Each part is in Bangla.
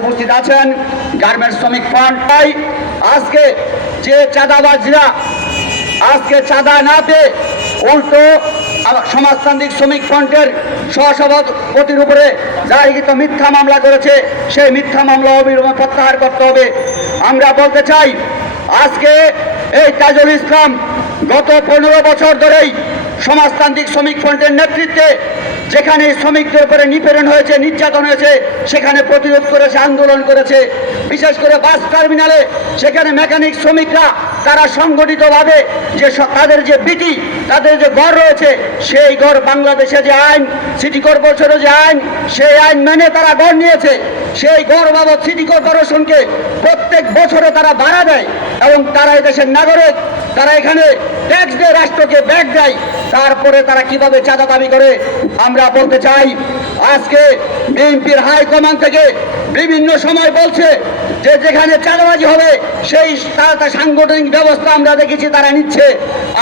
উপস্থিত আছেন গার্মেন্টস শ্রমিক ফ্রন্ট। আজকে যে চাঁদাবাজরা আজকে চাঁদা না পেয়ে উল্টো সমাজতান্ত্রিক শ্রমিক ফ্রন্টের সহসভাপতির উপরে দায়েরকৃত মিথ্যা মামলা করেছে, সেই মিথ্যা মামলা অবিলম্বে প্রত্যাহার করতে হবে। আমরা বলতে চাই, আজকে এই তাজুল ইসলাম গত 15 বছর ধরেই সমাজতান্ত্রিক শ্রমিক ফ্রন্টের নেতৃত্বে যেখানে শ্রমিকদের উপরে নিপীড়ন হয়েছে, নির্যাতন হয়েছে, সেখানে প্রতিরোধ করেছে, আন্দোলন করেছে। বিশেষ করে বাস টার্মিনালে সেখানে মেকানিক শ্রমিকরা তারা সংগঠিতভাবে যে তাদের যে বিটি, তাদের যে গড় রয়েছে, সেই গড় বাংলাদেশে যে আইন, সিটি কর্পোরেশনের যে আইন, সেই আইন মেনে তারা গড় নিয়েছে। সেই গড় বাবদ সিটি কর্পোরেশনকে প্রত্যেক বছরে তারা ভাড়া দেয় এবং তারা এই দেশের নাগরিক, তারা এখানে ট্যাক্স দিয়ে রাষ্ট্রকে ব্যাগ দেয়। তারপরে তারা কিভাবে চাঁদা দাবি করে? আমরা বলতে চাই, আজকে বিএনপির হাইকমান্ড থেকে বিভিন্ন সময় বলছে যে যেখানে চাঁদাবাজি হবে সেই তারা সাংগঠনিক ব্যবস্থা আমরা দেখেছি তারা নিচ্ছে।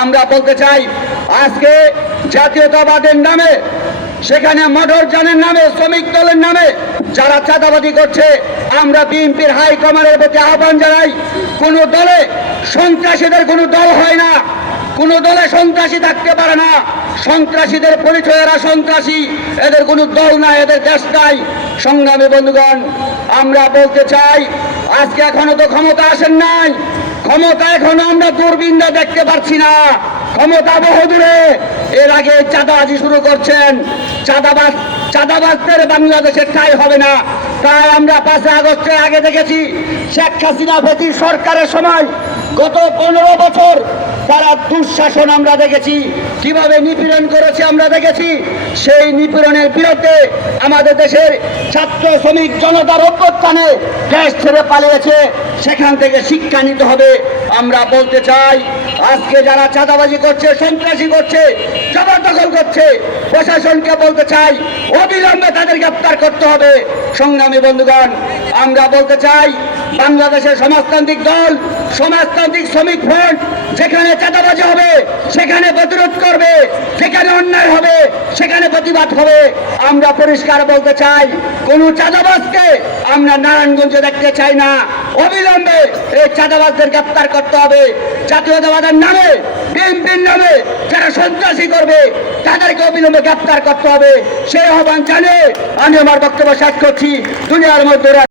আমরা বলতে চাই, আজকে জাতীয়তাবাদের নামে, সেখানে মোটর যানের নামে, শ্রমিক দলের নামে যারা চাঁদাবাজি করছে, আমরা বিএনপির হাইকমান্ডের প্রতি আহ্বান জানাই, কোনো দলে সন্ত্রাসীদের কোনো দল হয় না, কোন দলে সন্ত্রাসী থাকতে পারে না। সন্ত্রাসীদের পরিচয়, এরা সন্ত্রাসী, এদের কোনো দল নাই, এদের দেশ নাই। সংগ্রামী বন্ধুগণ, আমরা বলতে চাই, আজকে এখনো তো ক্ষমতা আসেন নাই, ক্ষমতা এখনো আমরা দূরবীনটা দেখতে পাচ্ছি না, ক্ষমতা বহুদূরে। এর আগে চাঁদাবাজি শুরু করছেন, চাঁদাবাজদের বাংলাদেশে ঠাঁই হবে না। তাই আমরা 5 আগস্টের আগে দেখেছি শেখ হাসিনা ব্রিটিশ সরকারের সময় গত 15 বছর তারা দুঃশাসন আমরা দেখেছি, কিভাবে নিপীড়ন করেছে আমরা দেখেছি। সেই নিপীড়নের বিরুদ্ধে আমাদের দেশের ছাত্র শ্রমিক জনতার অভ্যুত্থানে দেশ ছেড়ে পালিয়েছে, সেখান থেকে শিক্ষা নিতে হবে। আমরা বলতে চাই, আজকে যারা চাঁদাবাজি করছে, সন্ত্রাসী করছে, জবরদখল করছে, প্রশাসনকে বলতে চাই অবিলম্বে তাদের গ্রেপ্তার করতে হবে। সংগ্রামী বন্ধুগণ, আমরা বলতে চাই, বাংলাদেশের সমাজতান্ত্রিক দল, সমাজতান্ত্রিক শ্রমিক ফ্রন্ট যেখানে চাঁদাবাজি হবে সেখানে প্রতিরোধ করবে, যেখানে অন্যায় হবে সেখানে প্রতিবাদ হবে। আমরা পরিষ্কার বলতে চাই, কোন চাঁদাবাজকে আমরা নারায়ণগঞ্জে দেখতে চাই না। অবিলম্বে এই চাঁদাবাজদের গ্রেপ্তার করতে হবে। জাতীয়তাবাদের নামে, বিএনপির নামে যারা সন্ত্রাসী করবে তাদেরকে অবিলম্বে গ্রেপ্তার করতে হবে। সেই আহ্বান জানিয়ে আমি আমার বক্তব্য শেষ করছি। দুনিয়ার মধ্যে